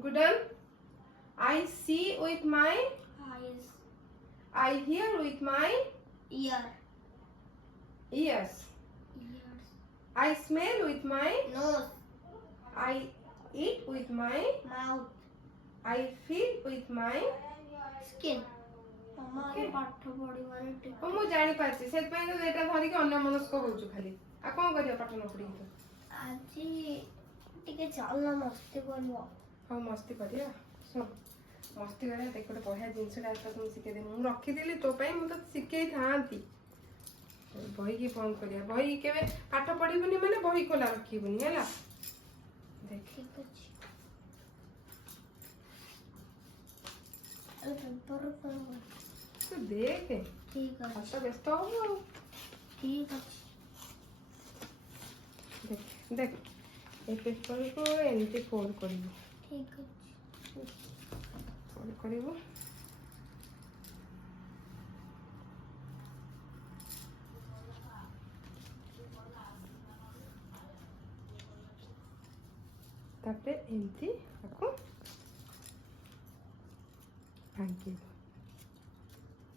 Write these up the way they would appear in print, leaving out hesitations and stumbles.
Gooden. I see with my eyes, I hear with my ear, ears. ears, I smell with my nose, I eat with my mouth, I feel with my skin. Mama Okay. ପାଠ ପଢିବାରେ ଟିକେ ହଁ ମୁଁ ଜାଣିପାରୁଛି ସେଥିପାଇଁ ତ ଏଇଟା ଧରିକି ଅନ୍ୟମନସ୍କ ହଉଛୁ ଖାଲି ଆଉ କ'ଣ କରିବା ପାଠ ନ ପଢିକି ତ ଆଜି ଟିକେ ଚାଲନା ମସ୍ତି କରିବ। ହଉ ମସ୍ତି କରିବା ଶୁଣ ମସ୍ତି କରିବା ଦେଖ ଗୋଟେ ବଢ଼ିଆ ଜିନିଷଟା ତତେ ମୁଁ ଶିଖେଇଦେବି ମୁଁ ରଖିଥିଲି ତୋ ପାଇଁ ମୁଁ ତତେ ଶିଖେଇଥାନ୍ତି ବହିକି ବନ୍ଦ କରିବା ବହି କେବେ ପାଠ ପଢିବୁନି ମାନେ ବହି ଖୋଲା ରଖିବୁନି ହେଲା ଦେଖ ଠିକ ଅଛି। ପେପର ତୁ ଦେଖେ ଠିକ ଅଛି ହାତ ବ୍ୟସ୍ତ ହବୁ ଆଉ ଠିକ ଅଛି। ଦେଖ ଦେଖ ଏ ପେପରକୁ ଏମିତି ଫୋଲ୍ଡ କରିବୁ ଠିକ ଅଛି। ଫୋଲ୍ଡ କରିବୁ ତାପରେ ଏମିତି ଆକୁ ଭାଙ୍ଗିବୁ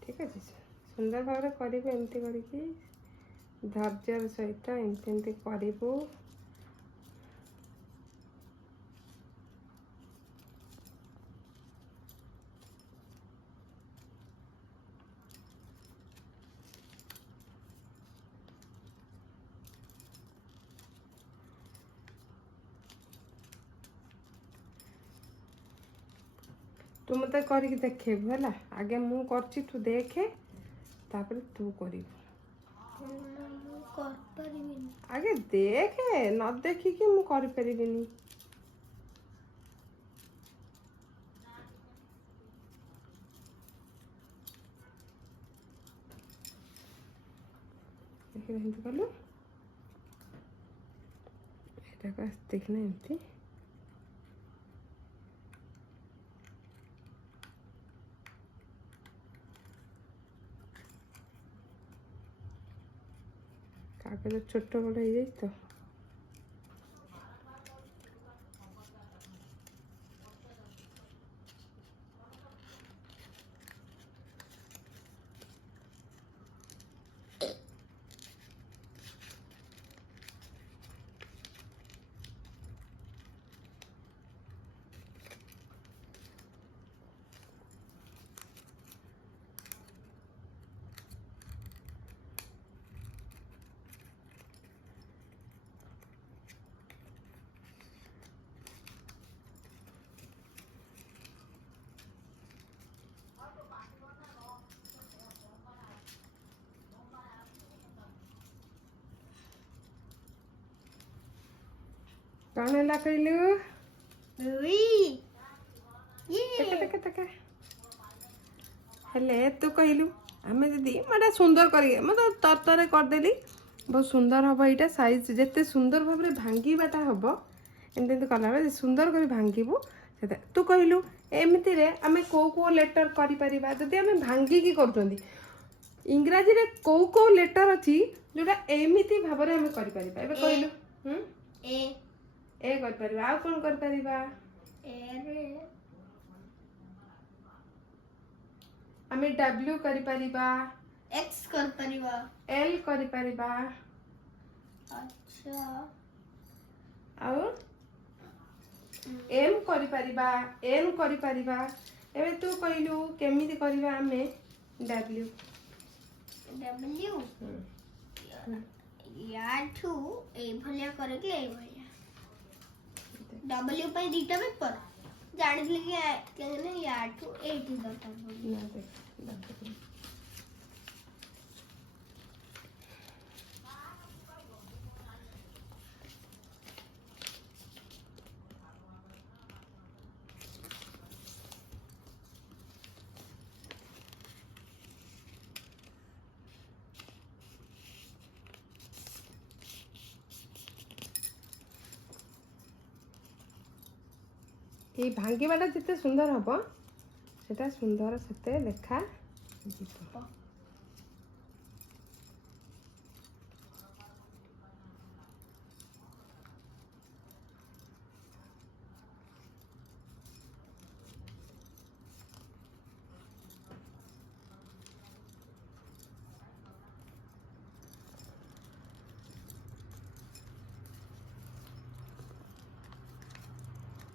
ଠିକ ଅଛି ସୁନ୍ଦର ଭାବରେ କରିବୁ ଏମିତି କରିକି ଧୈର୍ଯ୍ୟର ସହିତ ଏମିତି ଏମିତି କରିବୁ तू मत करके देखेबू है आगे मु करछि तू देखे तापर तू करिबू ମୁଁ କରିପାରିବିନି। आगे देखे न देखिकी मु करि परिबिनी देखिए हिंदी कलु एटा का देखना एमती कागज छोट बड़ हो जाए तो कौन है कहलु हेले तू कहलु आमे दीदी मैं सुंदर कर तरतर करदेली बहुत सुंदर हम यहाँ साइज जिते सुंदर भाव में भांगीबाटा हम एमती कला सुंदर कर भांगू तू कहलु एमती आम कौ कौ लेटर करें आम भांगिकी कर इंग्राजी रे कौ कौ लेटर अच्छी जोटा एमती भाव में आम कहलु ए कर आ कौन कर आमे डब्ल्यू करि परिबा एक्स कर परिबा एल करि परिबा अच्छा और एम करि परिबा एन करि परिबा एबे तू कहलु केमिति करिबा आमे डब्ल्यू डब्ल्यू याठू ए भलिया करे कि ए भलिया डब्ल्यू पे दीटा पेपर जानिथले कि केने याठू एठी दरकार पड़ी ना देख ये भांगीबाटा जिते सुंदर हम सेटा सुंदर सेते देखा जीव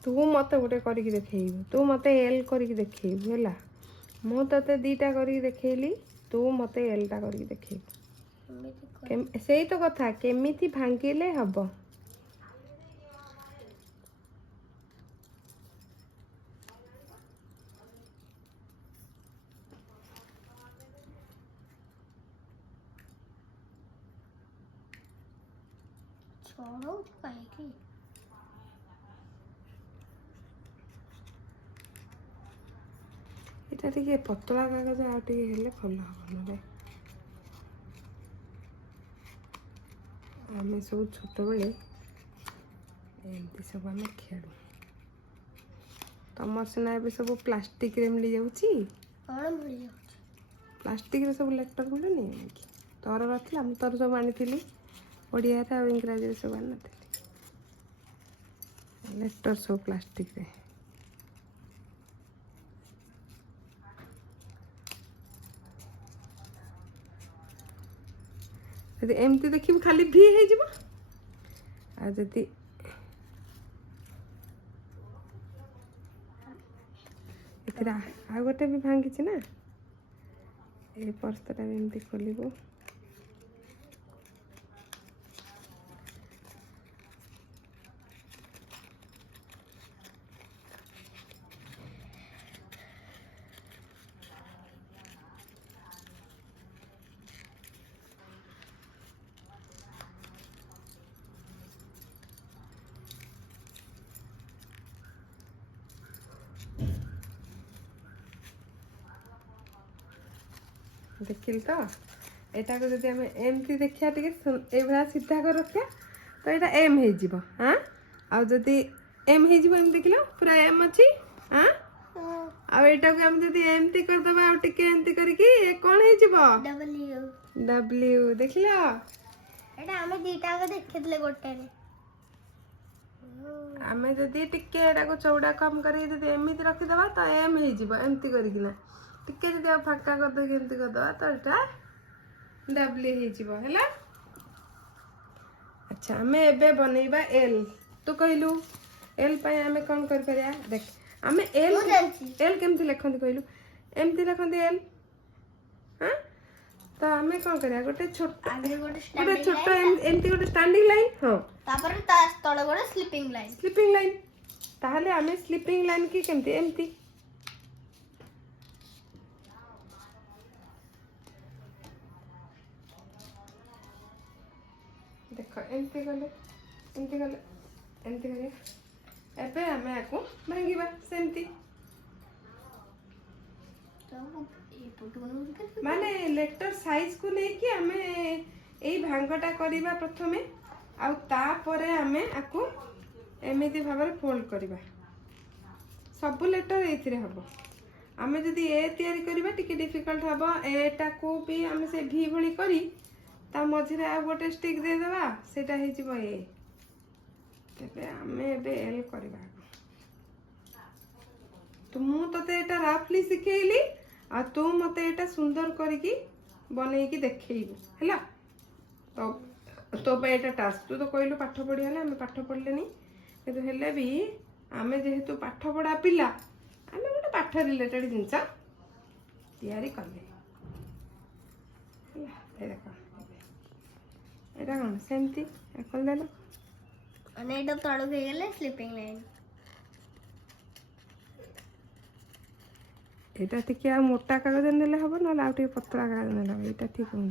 तू मत गोटे करके देखेबू तू मत एल करके देखेबू है मु ते दीटा करके देखैली तू मत एलटा करके देखेबू से तो कथा केमिति भांगिले हब छोड़ो कहीं এটা টিকে পতলা কাগজ আর টিকে হেলে ভাল হব নলে ଆମେ ସବୁ ଛୋଟବେଳେ ଏମିତି ସବୁ ଆମେ ଖେଳୁ ତମର ସିନା ଏବେ ସବୁ ପ୍ଲାଷ୍ଟିକରେ ମିଳିଯାଉଛି କଣ ମିଳିଯାଉଛି ପ୍ଲାଷ୍ଟିକରେ ସବୁ ଲେଟର ମିଳୁନି କି ତୋର ନଥିଲା ମୁଁ ତୋର ସବୁ ଆଣିଥିଲି ଓଡ଼ିଆରେ ଆଉ ଇଂରାଜୀରେ ସବୁ ଆଣିନଥିଲି ଲେଟର ସବୁ ପ୍ଲାଷ୍ଟିକରେ ଯଦି ଏମିତି ଦେଖିବୁ ଖାଲି ଭି ହେଇଯିବ ଆଉ ଯଦି ଏଥିରେ ଆଉ ଗୋଟେ ବି ଭାଙ୍ଗିଛି ନା এই ପର୍ସଟା ବି ଏମିତି ଖୋଲିବୁ देखिल तो यहाँ को जब आम एमती देखा टे ये सीधा कर रखा तो यहाँ एम हो हाँ आदि एम हो देख लो पूरा एम अच्छी हाँ आईटा को आम जब एमती करदे आमती करके कौन हो डब्ल्यू देख लो आम दीटा देखी गोटे आम जदि टिके को चौड़ा कम कर एमती रखीदे तो एम होमती करना टिके जब आप फाका करदे एमती करदे तो यहाँ डब्ल्यू हो अच्छा आम एबे बनैबा एल तू कहलु एल पाई आम कौन कर परिया देख आम एल एल केमती लिखती कहलु एमती लिखती एल हाँ तो आम कौन करिया गोटे छोट एमती गोटे स्टैंडिंग लाइन हाँ तापर ता तळे गोटे स्लीपिंग लाइन ताहले आम स्लीपिंग लाइन की केमती एमती देख एमती गले एमती गले एमती करिया एबे आमे आको भांगीबा सेमती माने लेटर साइज को लेके आमे एई भांगटा करिबा प्रथमे आ तापरे आमे आको एमिति भाबरे फोल्ड करिबा सब लेटर एथिरे हबो आमे जदि ए तयारी करिबा टिके डिफिकल्ट हबो एटा को भी आमे से भी भली करी ता मझिरे आ गोटे स्टिक दे देबा सेटा हे जिवो ए तबे आमे एबे एल करिबा तो मु तते एटा राफली सिखेइली आ तू मते एटा सुंदर करिकी बनेकी देखैबू हैला तो तो पे एटा टास्क तू तो कहलु पाठ पढ़ी हला आमे पाठ पढ़लेनी किंतु हेले भी आमे जेहेतु पाठ पढ़ा पिला आमे गोटे पाठ रिलेटेड जिंस तयारी करले हैला ए देखो एटा कोन सेमती एकल देलो अने एटा तळो हो गेले स्लीपिंग लाइन एटा टिके आ मोटा कागज नेले हबो न आ टिके पतला कागज नेले हबो एटा ठीक हो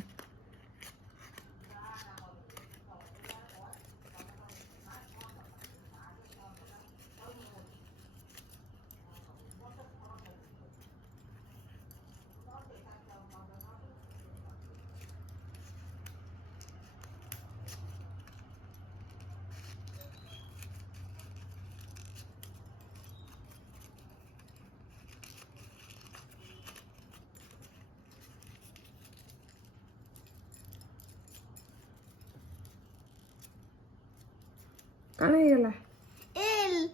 कौन है एल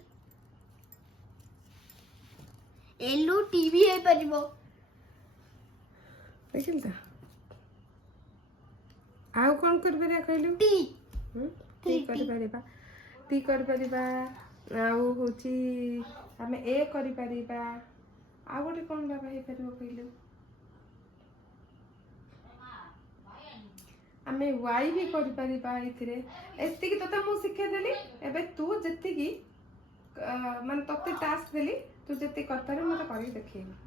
एलु टीवी है परिबो देखिल ता आउ कौन कर परिया कहलु टी टी कर परिबा ଆଉ ହେଉଛି ଆମେ ଏ କରିପାରିବା। ଆଉ ଗୋଟେ କ'ଣ ବାବା ହେଇପାରିବ କହିଲୁ? ଆମେ ୱାଇ ବି କରିପାରିବା ଏଇଥିରେ। ଏତିକି ତତେ ମୁଁ ଶିଖେଇଦେଲି। ଏବେ ତୁ ଯେତିକି ମାନେ ତତେ ଟାସ୍କ ଦେଲି, ତୁ ଯେତିକି କରିପାରିବୁ ମୋତେ କରିକି ଦେଖେଇବୁ।